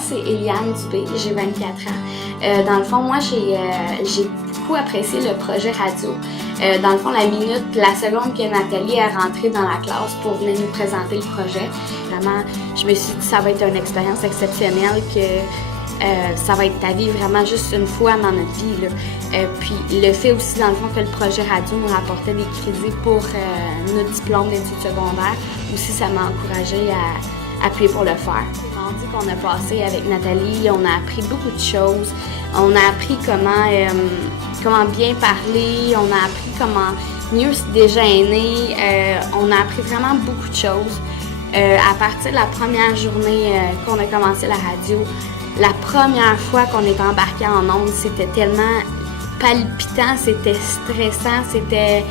c'est Eliane Dubé, j'ai 24 ans. Dans le fond, moi, j'ai beaucoup apprécié le projet radio. Dans le fond, la seconde que Nathalie est rentrée dans la classe pour venir nous présenter le projet, vraiment, je me suis dit que ça va être une expérience exceptionnelle, que ça va être à vivre vraiment juste une fois dans notre vie, là. Puis le fait aussi, dans le fond, que le projet radio nous rapportait des crédits pour notre diplôme d'études secondaires, aussi, ça m'a encouragée à appuyer pour le faire. Le mardi qu'on a passé avec Nathalie, on a appris beaucoup de choses. On a appris comment bien parler, on a appris comment mieux se déjeuner. On a appris vraiment beaucoup de choses. À partir de la première journée qu'on a commencé la radio, la première fois qu'on est embarqué en ondes, c'était tellement palpitant, c'était stressant, c'était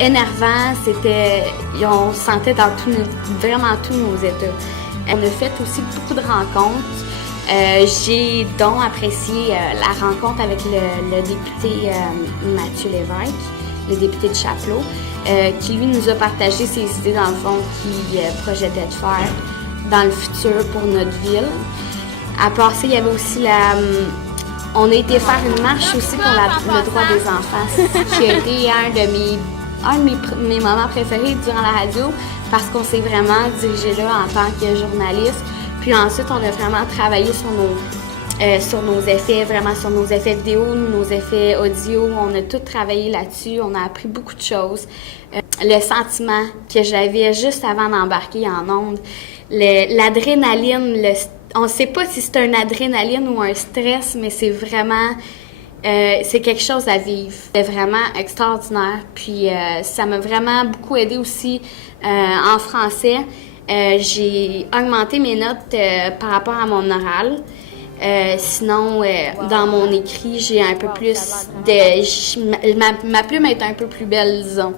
énervant, on se sentait dans vraiment tous nos états. On a fait aussi beaucoup de rencontres. J'ai donc apprécié la rencontre avec le député Mathieu Lévesque, le député de Chapleau, qui lui nous a partagé ses idées dans le fond qu'il projetait de faire dans le futur pour notre ville. À part ça, il y avait aussi on a été faire une marche aussi pour le droit des enfants, qui a été un de mes moments préférés durant la radio, parce qu'on s'est vraiment dirigé là en tant que journaliste. Puis ensuite, on a vraiment travaillé sur nos effets, vraiment sur nos effets vidéo, nos effets audio. On a tout travaillé là-dessus. On a appris beaucoup de choses. Le sentiment que j'avais juste avant d'embarquer en ondes, l'adrénaline, on ne sait pas si c'est un adrénaline ou un stress, mais c'est vraiment... c'est quelque chose à vivre. C'est vraiment extraordinaire. Puis ça m'a vraiment beaucoup aidé aussi en français. J'ai augmenté mes notes par rapport à mon oral. Sinon, dans mon écrit, j'ai un peu plus ma plume est un peu plus belle, disons.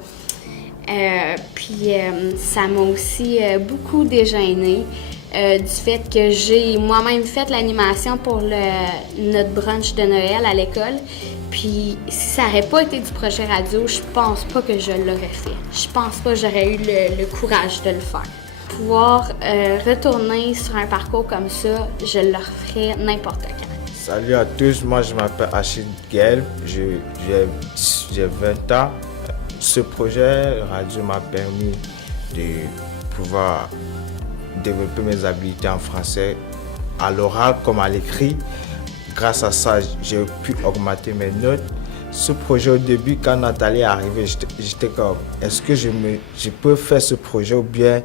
Puis ça m'a aussi beaucoup dégênée du fait que j'ai moi-même fait l'animation pour notre brunch de Noël à l'école. Puis si ça n'aurait pas été du projet radio, je pense pas que je l'aurais fait. Je pense pas que j'aurais eu le courage de le faire. Pouvoir retourner sur un parcours comme ça, je le referais n'importe quand. Salut à tous, moi je m'appelle Achille Guel, j'ai 20 ans. Ce projet radio m'a permis de pouvoir développer mes habiletés en français à l'oral comme à l'écrit. Grâce à ça, j'ai pu augmenter mes notes. Ce projet, au début, quand Nathalie est arrivée, j'étais comme, est-ce que je peux faire ce projet ou bien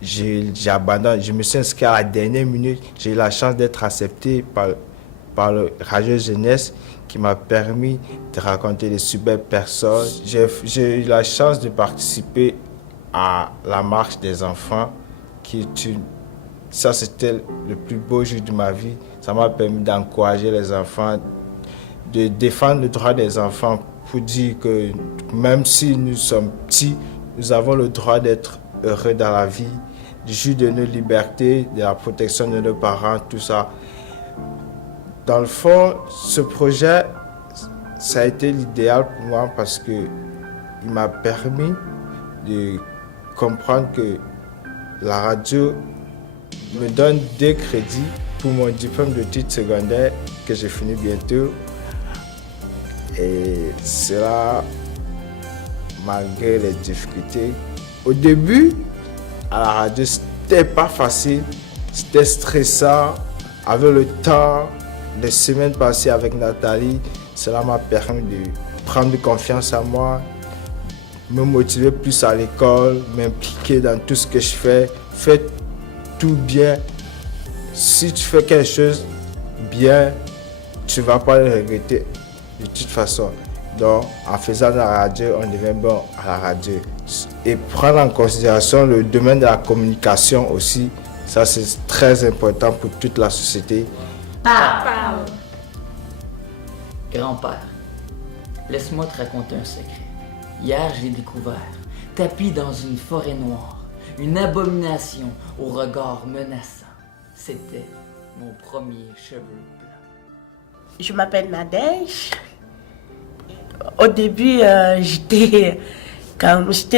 j'abandonne. Je me suis inscrit à la dernière minute. J'ai eu la chance d'être accepté par le Radio Jeunesse qui m'a permis de raconter des super personnes. J'ai eu la chance de participer à la marche des enfants, ça c'était le plus beau jour de ma vie. Ça m'a permis d'encourager les enfants, de défendre le droit des enfants pour dire que même si nous sommes petits, nous avons le droit d'être heureux dans la vie, du jour de nos libertés, de la protection de nos parents, tout ça. Dans le fond, ce projet, ça a été l'idéal pour moi parce qu'il m'a permis de comprendre que la radio me donne 2 crédits pour mon diplôme de titre secondaire que j'ai fini bientôt. Et cela, malgré les difficultés. Au début, à la radio, c'était pas facile, c'était stressant. Avec le temps, les semaines passées avec Nathalie, cela m'a permis de prendre confiance en moi, me motiver plus à l'école, m'impliquer dans tout ce que je fais, faire tout bien. Si tu fais quelque chose bien, tu ne vas pas le regretter de toute façon. Donc, en faisant de la radio, on devient bon à la radio. Et prendre en considération le domaine de la communication aussi, ça c'est très important pour toute la société. Parle. Grand-père, laisse-moi te raconter un secret. Hier, j'ai découvert, tapis dans une forêt noire, une abomination au regard menaçant. C'était mon premier cheveu blanc. Je m'appelle Nadège. Au début, j'étais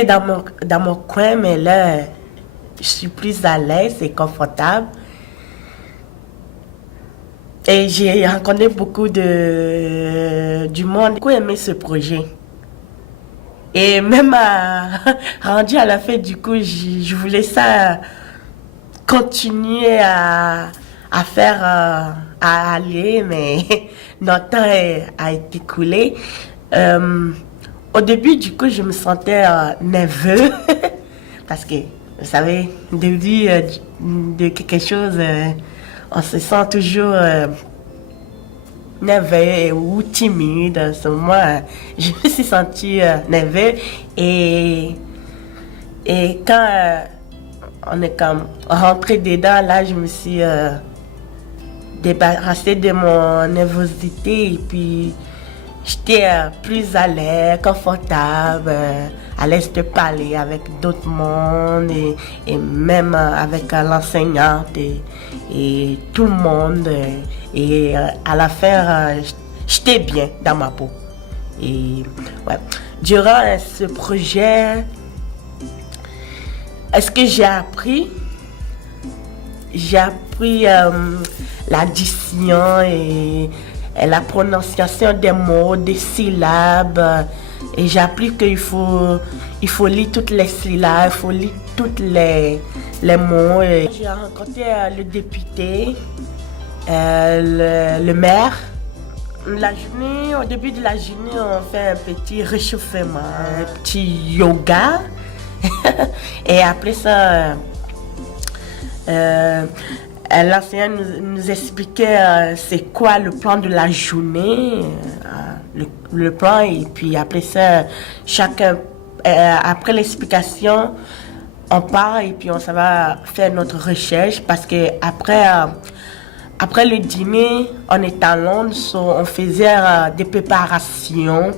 dans mon coin, mais là, je suis plus à l'aise et confortable. Et j'ai rencontré beaucoup du monde. J'ai beaucoup aimé ce projet. Et même rendu à la fin, du coup, je voulais ça continuer à faire, à aller, mais notre temps a été écoulé. Au début, du coup, je me sentais nerveux parce que, vous savez, au début de quelque chose, on se sent toujours nerveux ou timide. Moi, je me suis sentie nerveux et quand on est comme rentré dedans, là, je me suis débarrassée de mon nervosité et puis j'étais plus à l'aise, confortable, à l'aise de parler avec d'autres mondes et même avec l'enseignante et tout le monde. Et à la fin, j'étais bien dans ma peau. Et ouais, durant ce projet, est-ce que j'ai appris? J'ai appris l'addition et la prononciation des mots, des syllabes. Et j'ai appris qu'il faut lire toutes les syllabes, il faut lire tous les mots. J'ai rencontré le député, le maire. La journée, au début de la journée, on fait un petit réchauffement, un petit yoga. Et après ça, l'enseignant nous expliquait c'est quoi le plan de la journée, le plan, et puis après ça, chacun, après l'explication, on part et puis on s'en va faire notre recherche parce que après le dîner, on est à Londres, on faisait des préparations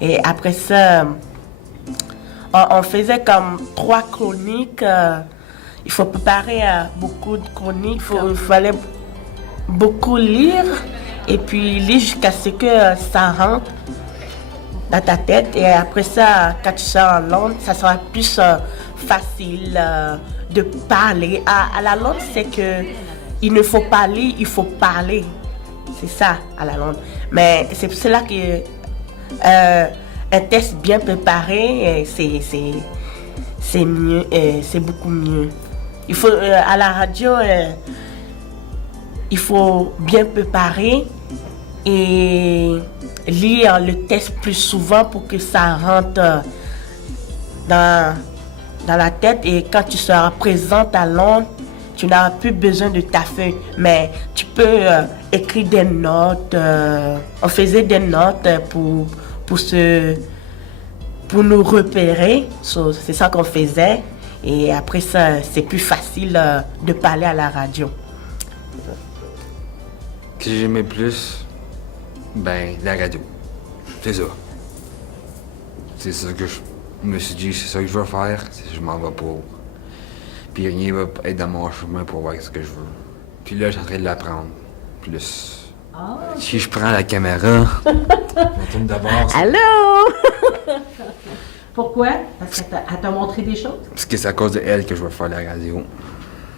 et après ça, on faisait comme 3 chroniques. Il faut préparer beaucoup de chroniques, il fallait beaucoup lire et puis lire jusqu'à ce que ça rentre dans ta tête. Et après ça, quand tu sors en Londres, ça sera plus facile de parler. À la Londres, c'est que il ne faut pas lire, il faut parler. C'est ça, à la Londres. Mais c'est pour cela que un test bien préparé, c'est mieux, c'est beaucoup mieux. Il faut, à la radio, il faut bien préparer et lire le test plus souvent pour que ça rentre dans la tête. Et quand tu seras présente à Londres, tu n'auras plus besoin de ta feuille, mais tu peux écrire des notes. On faisait des notes pour nous repérer. C'est ça qu'on faisait. Et après ça, c'est plus facile de parler à la radio. Ce que j'aimais plus, la radio. C'est ça. C'est ça que je me suis dit, c'est ça que je veux faire, je m'en vais pour. Puis rien va être dans mon chemin pour voir ce que je veux. Puis là, je suis en train de l'apprendre. Plus. Si je prends la caméra, je me tourne d'abord. Allô? Pourquoi? Parce qu'elle t'a montré des choses? Parce que c'est à cause d'elle que je veux faire la radio.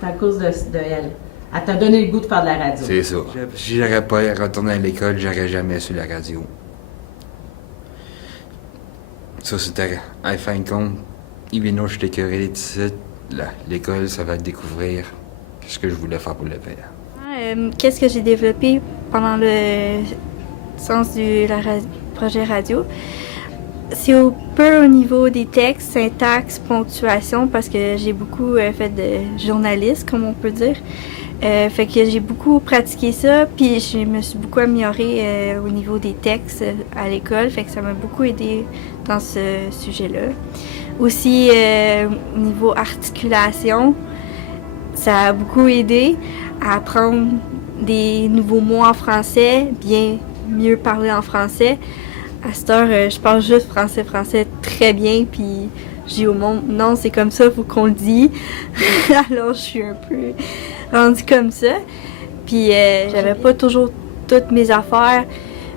C'est à cause de elle. Elle t'a donné le goût de faire de la radio. C'est ça. Si j'aurais pas retourné à l'école, j'aurais jamais su la radio. Ça, c'était, à fin de compte, even though j'étais curé d'ici, l'école, ça va découvrir ce que je voulais faire pour le faire. Qu'est-ce que j'ai développé pendant le sens du projet radio? C'est un peu au niveau des textes, syntaxe, ponctuation, parce que j'ai beaucoup fait de journalisme, comme on peut dire. Fait que j'ai beaucoup pratiqué ça, puis je me suis beaucoup améliorée au niveau des textes à l'école, fait que ça m'a beaucoup aidé dans ce sujet-là. Aussi, au niveau articulation, ça a beaucoup aidé à apprendre des nouveaux mots en français, bien mieux parler en français. À cette heure, je parle juste français très bien, puis je dis au monde, non, c'est comme ça, faut qu'on le dise. Alors, je suis un peu rendue comme ça. Puis, j'avais pas toujours toutes mes affaires,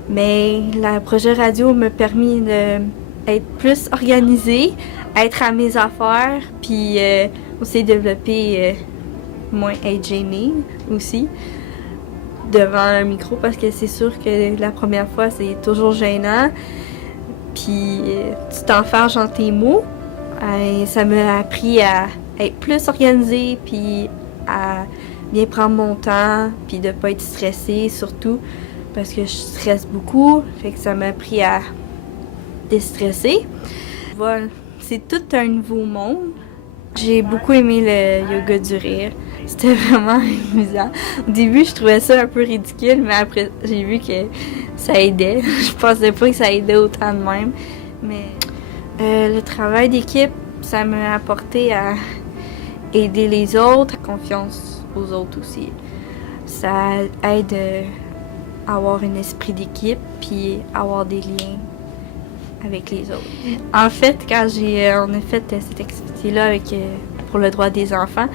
mais le projet radio m'a permis d'être plus organisée, être à mes affaires, puis aussi développer moins être gênée aussi. devant un micro parce que c'est sûr que la première fois, c'est toujours gênant. Puis tu t'enfarges dans tes mots. Et ça m'a appris à être plus organisée, puis à bien prendre mon temps, puis de pas être stressée surtout parce que je stresse beaucoup. Fait que ça m'a appris à déstresser. Voilà, c'est tout un nouveau monde. J'ai beaucoup aimé le yoga du rire. C'était vraiment amusant. Au début, je trouvais ça un peu ridicule, mais après, j'ai vu que ça aidait. Je pensais pas que ça aidait autant de même. Mais le travail d'équipe, ça m'a apporté à aider les autres, confiance aux autres aussi. Ça aide à avoir un esprit d'équipe puis avoir des liens avec les autres. En fait, quand on a fait cette activité-là pour le droit des enfants,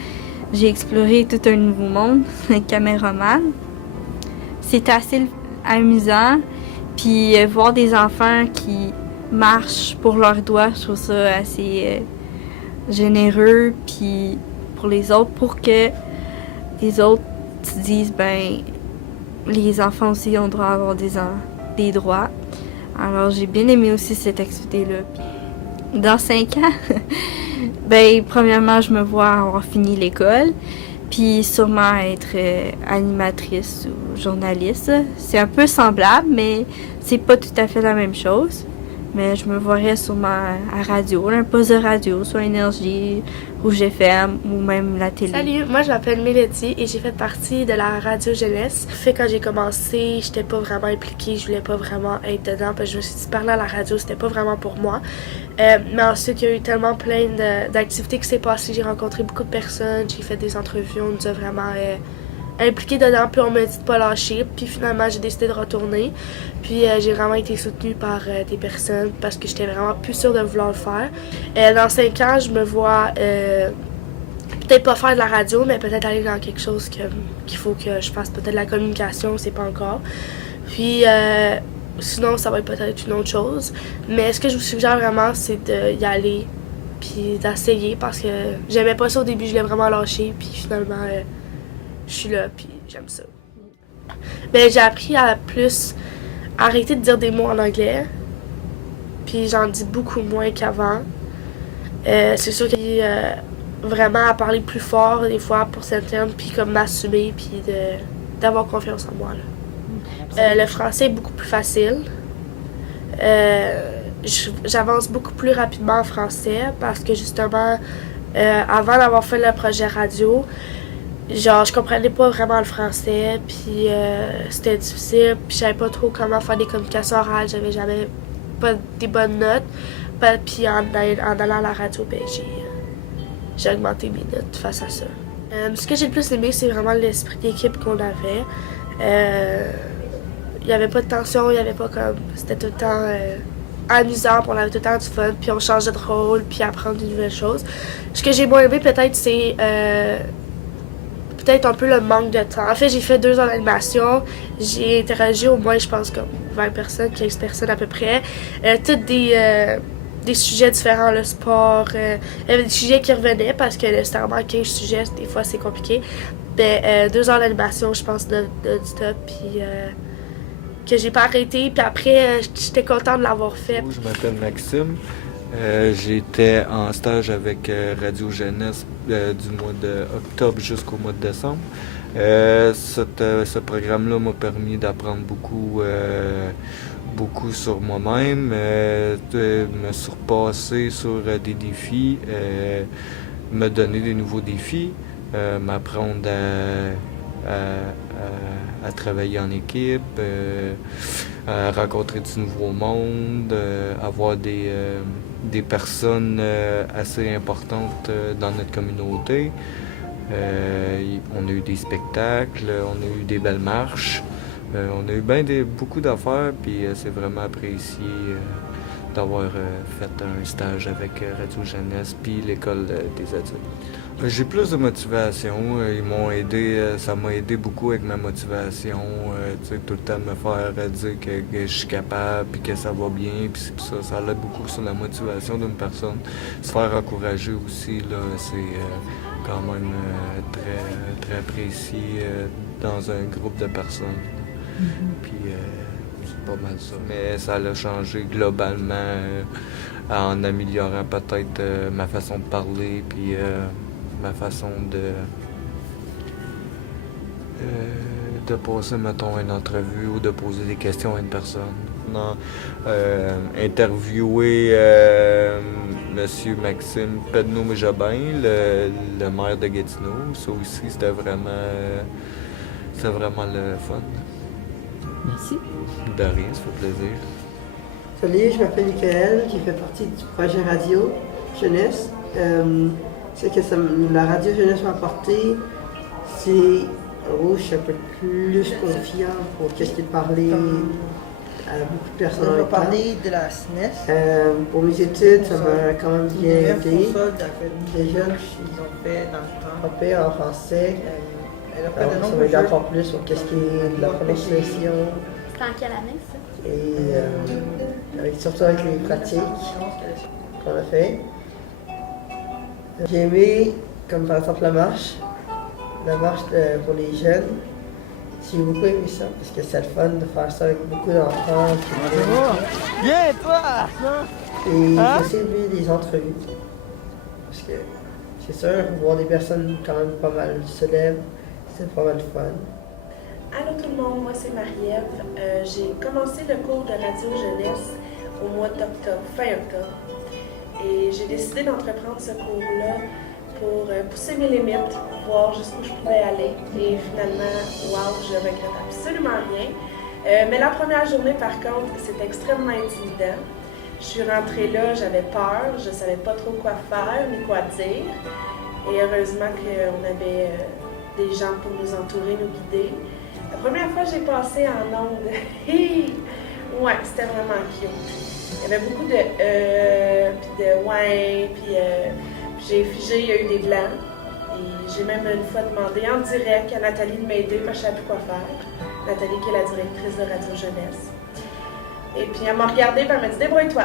j'ai exploré tout un nouveau monde, un caméraman. C'était assez amusant, puis voir des enfants qui marchent pour leurs doigts, je trouve ça assez généreux, puis pour les autres, pour que les autres se disent, ben, les enfants aussi ont droit à avoir des droits. Alors, j'ai bien aimé aussi cette activité-là. Puis, dans 5 ans, ben, premièrement, je me vois avoir fini l'école, puis sûrement être animatrice ou journaliste. C'est un peu semblable, mais c'est pas tout à fait la même chose. Mais je me verrais sûrement à radio, un poste de radio, soit Énergie, Rouge FM ou même la télé. Salut, moi je m'appelle Mélodie et j'ai fait partie de la radio jeunesse. Fait quand j'ai commencé, j'étais pas vraiment impliquée, je voulais pas vraiment être dedans parce que je me suis dit parler à la radio, c'était pas vraiment pour moi. Mais ensuite, il y a eu tellement plein d'activités qui s'est passées, j'ai rencontré beaucoup de personnes, j'ai fait des entrevues, on nous a vraiment impliquée dedans, puis on m'a dit de pas lâcher, puis finalement j'ai décidé de retourner, puis j'ai vraiment été soutenue par des personnes parce que j'étais vraiment plus sûre de vouloir le faire. Dans 5 ans, je me vois peut-être pas faire de la radio, mais peut-être aller dans quelque chose qu'il faut que je fasse, peut-être de la communication, on sait pas encore. Puis sinon, ça va être peut-être une autre chose, mais ce que je vous suggère vraiment, c'est d'y aller, puis d'essayer, parce que j'aimais pas ça au début, je l'ai vraiment lâché, puis finalement je suis là, puis j'aime ça. Ben, j'ai appris à plus arrêter de dire des mots en anglais, puis j'en dis beaucoup moins qu'avant. C'est sûr qu'il y a vraiment à parler plus fort des fois pour certaines, puis comme m'assumer, puis d'avoir confiance en moi. Là. Le français est beaucoup plus facile. J'avance beaucoup plus rapidement en français parce que justement, avant d'avoir fait le projet radio, genre, je comprenais pas vraiment le français, puis c'était difficile, puis je savais pas trop comment faire des communications orales, j'avais jamais pas des bonnes notes. Puis en allant à la radio, ben, j'ai augmenté mes notes face à ça. Ce que j'ai le plus aimé, c'est vraiment l'esprit d'équipe qu'on avait. Il y avait pas de tension, il y avait pas comme... C'était tout le temps amusant, puis on avait tout le temps du fun, puis on changeait de rôle, puis apprendre de nouvelles choses. Ce que j'ai moins aimé, peut-être, c'est... peut-être un peu le manque de temps. En fait, j'ai fait 2 ans d'animation. J'ai interagi au moins, je pense, comme 20 personnes, 15 personnes à peu près. Toutes des sujets différents, le sport. Il y avait des sujets qui revenaient parce que nécessairement 15 sujets, des fois, c'est compliqué. Mais 2 ans d'animation, je pense, de stop. Puis que j'ai pas arrêté. Puis après, j'étais contente de l'avoir fait. Je m'appelle Maxime. J'étais en stage avec Radio Jeunesse du mois d'octobre jusqu'au mois de décembre. Ce programme-là m'a permis d'apprendre beaucoup sur moi-même, de me surpasser sur des défis, me donner des nouveaux défis, m'apprendre à travailler en équipe, à rencontrer du nouveau monde, avoir des personnes assez importantes dans notre communauté. On a eu des spectacles, on a eu des belles marches, on a eu beaucoup d'affaires, puis c'est vraiment apprécié d'avoir fait un stage avec Radio Jeunesse puis l'école des adultes. J'ai plus de motivation, ils m'ont aidé, ça m'a aidé beaucoup avec ma motivation, tout le temps me faire dire que je suis capable, puis que ça va bien, puis ça aide beaucoup sur la motivation d'une personne. Se faire encourager aussi, là, c'est quand même très, très apprécié dans un groupe de personnes. Puis c'est pas mal ça. Mais ça l'a changé globalement en améliorant peut-être ma façon de parler, puis ma façon de passer, mettons, une entrevue ou de poser des questions à une personne. Non, interviewer Monsieur Maxime Pedneau-Jobin, le maire de Gatineau. Ça aussi, c'était vraiment le fun. Merci. De rien, ça fait plaisir. Salut, je m'appelle Michael, qui fait partie du projet Radio Jeunesse. Ce que la Radio Jeunesse m'a apporté, c'est je suis un peu plus confiant pour qu'est-ce qu'il parlait à beaucoup de personnes. On va parler de la SNES. Pour mes études, ça m'a quand même bien aidé. Les jeunes, ils ont fait dans le temps. En paix, en français. Ça m'aide encore plus sur qu'est-ce qui est de la prononciation. C'était en quelle année, ça? Et surtout avec les pratiques qu'on a fait. J'ai aimé, comme par exemple la marche pour les jeunes. J'ai beaucoup aimé ça parce que c'est le fun de faire ça avec beaucoup d'enfants. Viens, toi! Et j'ai aussi aimé des entrevues. Parce que c'est sûr, voir des personnes quand même pas mal célèbres, c'est pas mal fun. Allô tout le monde, moi c'est Marie-Ève. J'ai commencé le cours de Radio Jeunesse au mois d'octobre, fin octobre. Et j'ai décidé d'entreprendre ce cours-là pour pousser mes limites, voir jusqu'où je pouvais aller. Et finalement, wow, je regrette absolument rien. Mais la première journée, par contre, c'était extrêmement intimidant. Je suis rentrée là, j'avais peur, je ne savais pas trop quoi faire ni quoi dire. Et heureusement qu'on avait des gens pour nous entourer, nous guider. La première fois que j'ai passé en ondes, ouais, c'était vraiment cute. Il y avait beaucoup de puis de ouais, puis j'ai figé, il y a eu des blancs. Et j'ai même une fois demandé en direct à Nathalie de m'aider parce que je ne savais plus quoi faire. Nathalie qui est la directrice de Radio Jeunesse. Et puis elle m'a regardée et elle m'a dit débrouille-toi.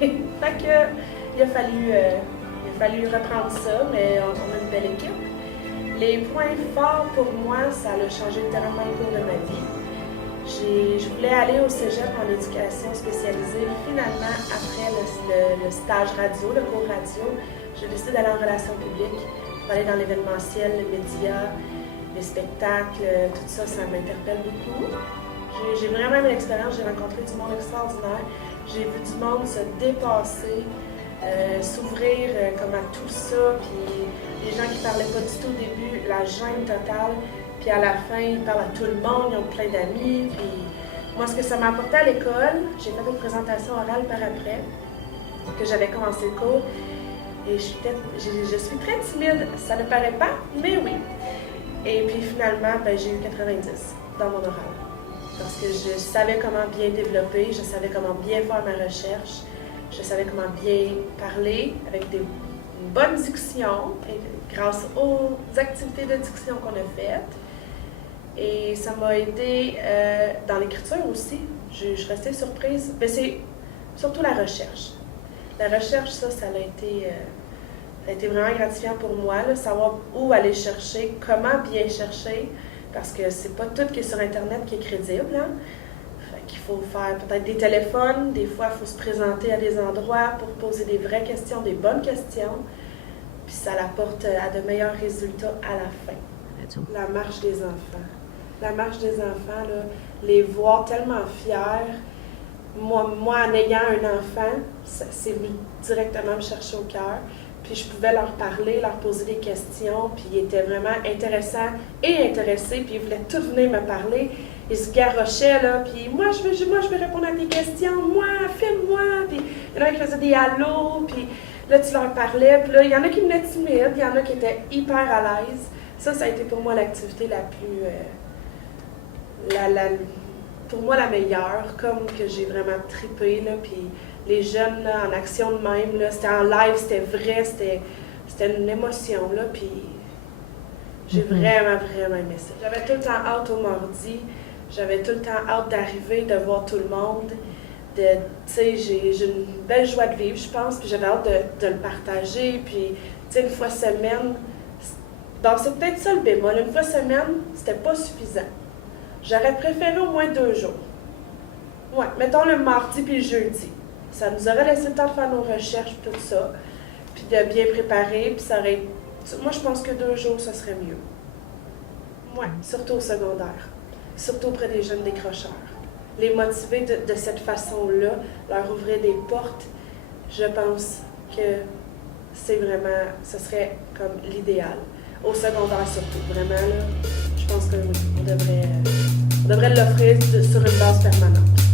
Fait que il a fallu reprendre ça, mais on a une belle équipe. Les points forts pour moi, ça a changé littéralement le cours de ma vie. Je voulais aller au cégep en éducation spécialisée. Finalement, après le stage radio, le cours radio, j'ai décidé d'aller en relations publiques pour aller dans l'événementiel, les médias, les spectacles, tout ça, ça m'interpelle beaucoup. J'ai vraiment aimé l'expérience, j'ai rencontré du monde extraordinaire. J'ai vu du monde se dépasser, s'ouvrir comme à tout ça, puis les gens qui ne parlaient pas du tout au début, la gêne totale, puis à la fin, ils parlent à tout le monde, ils ont plein d'amis. Puis moi, ce que ça m'a apporté à l'école, j'ai fait une présentation orale par après, que j'avais commencé le cours, et je suis très timide, ça ne paraît pas, mais oui. Et puis finalement, j'ai eu 90 dans mon oral. Parce que je savais comment bien développer, je savais comment bien faire ma recherche, je savais comment bien parler avec une bonne diction, et grâce aux activités de diction qu'on a faites. Et ça m'a aidé dans l'écriture aussi. Je suis restée surprise. Mais c'est surtout la recherche. La recherche, ça a été vraiment gratifiant pour moi, là, savoir où aller chercher, comment bien chercher. Parce que c'est pas tout qui est sur Internet qui est crédible. Hein? Fait qu'il faut faire peut-être des téléphones, des fois il faut se présenter à des endroits pour poser des vraies questions, des bonnes questions. Puis ça apporte à de meilleurs résultats à la fin. La marche des enfants. La marche des enfants, là, les voir tellement fiers. Moi, en ayant un enfant, c'est venu directement me chercher au cœur. Puis je pouvais leur parler, leur poser des questions, puis ils étaient vraiment intéressants et intéressés, puis ils voulaient tous venir me parler. Ils se garrochaient, là, puis moi je veux répondre à tes questions, moi, filme-moi, puis il y en a qui faisaient des hallos, puis là, tu leur parlais, puis là, il y en a qui venaient timides, il y en a qui étaient hyper à l'aise. Ça a été pour moi l'activité la plus... pour moi, la meilleure, comme que j'ai vraiment trippé, là, puis... Les jeunes, là, en action de même, là, c'était en live, c'était vrai, c'était une émotion, là, puis j'ai vraiment aimé ça. J'avais tout le temps hâte au mardi, j'avais tout le temps hâte d'arriver, de voir tout le monde, tu sais, j'ai une belle joie de vivre, je pense, puis j'avais hâte de le partager, puis, tu sais, une fois semaine, Donc, c'est peut-être ça le bémol. Une fois semaine, c'était pas suffisant. J'aurais préféré au moins 2 jours. Ouais, mettons le mardi puis le jeudi. Ça nous aurait laissé le temps de faire nos recherches, tout ça, puis de bien préparer, puis ça aurait... Moi, je pense que 2 jours, ça serait mieux. Ouais, surtout au secondaire. Surtout auprès des jeunes décrocheurs. Les motiver de cette façon-là, leur ouvrir des portes, je pense que c'est vraiment... Ce serait comme l'idéal. Au secondaire surtout, vraiment, là, je pense qu'on devrait l'offrir sur une base permanente.